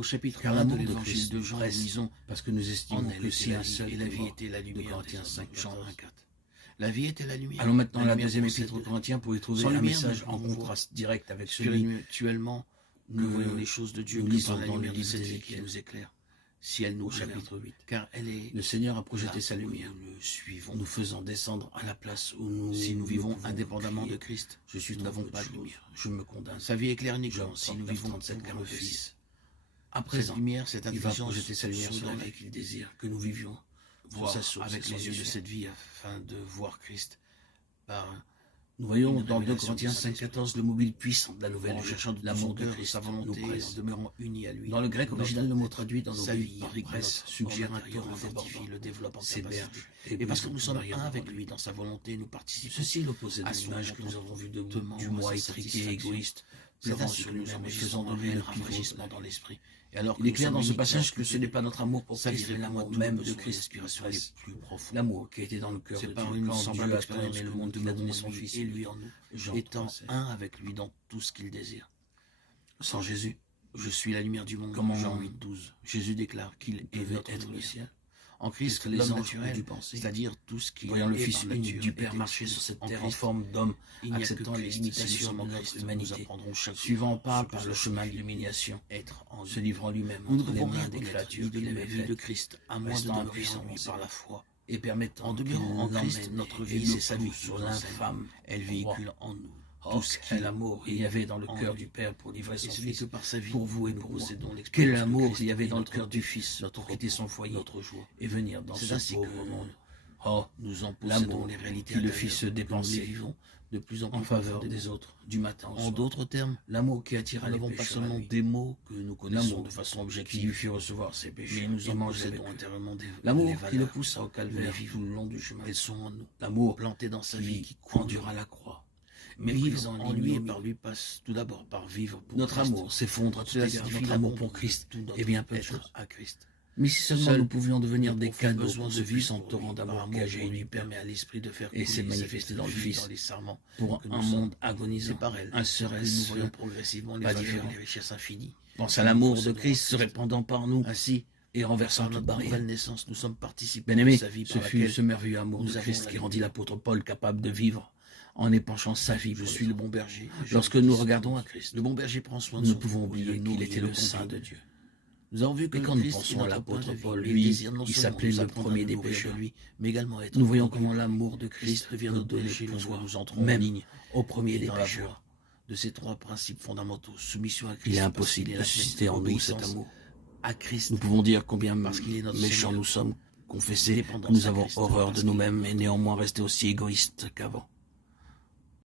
Au chapitre Car 1 de l'amour de l'évangile Christ de nous Jean, nous presse, lisons parce que nous en estimons elle que était si la un vie, seul et la est vie mort était la de lumière Corinthiens des 5, hommes. Jean Jean 1, 4. La vie était la lumière. Allons maintenant à la lumière deuxième procède épître aux de- Corinthiens pour y trouver Sans un lumière, message nous en pouvons contraste direct avec celui Spirituellement, nous que voyons les choses de Dieu nous que lisons par la dans le lumière de livre cette vie qui d'Ézéchiel, nous éclaire. Si elle nous au gouverne, chapitre 8. car elle est Le Seigneur a là projeté sa où lumière, nous le suivons. nous faisant descendre à la place où nous, Si nous ne vivons pouvons indépendamment crier. de Christ, Je suis nous n'avons trop pas de chose. lumière. Je me condamne. Sa vie éclaire uniquement Jean si nous 39, vivons 37, pour le 46. Fils. À Cette présent, lumière, cette il va intelligence projeter sa lumière sont sur dans la la vie qu'il désire que nous vivions, voir sa source avec et son les yeux de issue. cette vie afin de voir Christ par Nous voyons une dans 2 révélation Corinthiens du Saint-Esprit. 5,14 le mobile puissant de la nouvelle en vie, cherchant de tout l'amour son de cœur Christ sa nous volonté, en presse. demeurant unis à lui. Dans le grec original, le mot traduit dans nos sa vies vie, par notre presse suggère un intérieur torrent fortifie, débordant, le développe en s'héberge capacité. Et parce que nous sommes un avec lui dans sa volonté, nous participons. Ceci est l'opposé de à son l'image que nous avons vue de contentement, du à moi sa étriqué et satisfaction. égoïste, C'est pleurant ainsi sur que nous lui-même et enrichissons faisant de dans lui le le pivot. rafraîchissement dans l'esprit. Et alors que Il est nous clair sommes dans ce unis passage que dans ce n'est pas notre amour pour sa Christ, vie mais répond à l'amour tous même nos de besoins Christ qui d'inspiration nous les presse. plus profonds. L'amour qui a été dans le cœur de C'est Dieu, par une quand semblable Dieu a tant expérience aimé que le nous monde qu'il a donné son développons Fils et lui en nous, Jean étant 3,16. un avec lui dans tout ce qu'il désire. Sans Jésus, Je suis la lumière du monde. Comment Jean 8, 12. Jésus déclare qu'il est devait notre être le lumière. ciel. En Christ, Que les l'homme anges naturel, ont dû penser. c'est-à-dire tout ce qui Voyant le est Fils par unique nature, du Père était marcher Christ. sur cette En terre en Christ, forme d'homme, il n'y a que acceptant les Christ. Si limitations nous de sommes en notre Christ, humanité, nous apprendrons chaque suivant jour pas ce que par le ça chemin de signifie l'humiliation, être en se Dieu. livrant lui-même Nous ne entre les pouvons mains rien des connaître créatures ni de qu'il la avait vie de faites, Christ, à moins de restant en demeurer en puissance lui par la foi. et permettant En qu'il demeurant en Christ, l'emmène notre et vie, le c'est sa vie pousse qui sur nous enseigne. l'infâme Elle roi. véhicule en nous Oh, tout ce quel qu'il amour il y avait dans le en cœur lui. du Père pour livrer Et son ce n'est Fils que par sa vie pour vous et nous pour moi. possédons Quel l'expérience que amour Christ il y avait est dans le notre cœur du paix, Fils notre pour quitter repos, son foyer notre joie. et venir dans C'est ce ainsi que pauvre monde. Oh, nous en possédons l'amour les réalités qui le fit se intérieures, que nous les dépenser vivons de plus en plus en faveur profondément. des autres, du matin au En soir. d'autres termes, L'amour qui attira nous les n'avons pas pécheurs à seulement lui. des mots que nous connaissons L'amour de façon qui lui objective, fit recevoir ses péchés mais nous et en manger avec possédons eux. intérieurement les L'amour qui le valeurs. poussa au Nous les calvaire vivons. tout le long du chemin. Elles sont en nous, L'amour plantées dans sa vie qui qui coule. endura la croix. Vivre Méprisant en lui et l'ignominie. par lui passe tout d'abord par vivre pour Notre Christ. amour s'effondre à tout Cela égard, signifie notre amour l'abandon pour Christ de tout notre est bien peu de être choses. à Christ. Mais si seulement Seul nous pouvions devenir le des profond cadeaux besoin pour de ce vivre puissant pour torrent lui, par d'amour amour qui agit pour et lui lui permet permet à l'esprit de faire et s'est couler sa manifesté dans le vie Fils dans les serments pour que nous un sommes. monde agonisant. C'est par elle Un que serait-ce nous voyons progressivement les pas valeurs différent. et les richesses infinies. Pense à l'amour de Possédons Christ se Christ. répandant par nous Ainsi, et renversant par toute notre barrière. nouvelle naissance, nous sommes participants Bien-aimé, de sa vie ce par fut laquelle ce merveilleux amour nous de avons Christ la qui vie. rendit l'apôtre Paul capable de vivre en épanchant sa vie. Je suis le bon berger. Lorsque nous regardons à Christ, Le bon berger prend soin de nous son pouvons troupeau, oublier il qu'il nourrit, était il le Saint conduit. de Dieu. Nous avons vu que Et quand nous Christ pensons est à notre l'apôtre point de vie. Paul, Il lui, désire non qui seulement s'appelait nous le apprendre à premier nous des nourrir pécheurs, de lui, mais également être nous voyons conduit. comment l'amour de Christ Christ devient peut notre donner berger le lorsque pouvoir, nous entrons en même ligne au premier et des dans la pécheurs. voie de ces trois principes fondamentaux, soumission à Christ, Il est parce impossible qu'il est de la susciter en nous cet obéissance amour. à Christ, Nous pouvons dire combien parce qu'il est notre méchants Seigneur. nous sommes, confesser Dépendance que nous à avons Christ, horreur parce de qu'il est nous-mêmes notre et néanmoins rester aussi égoïstes qu'avant.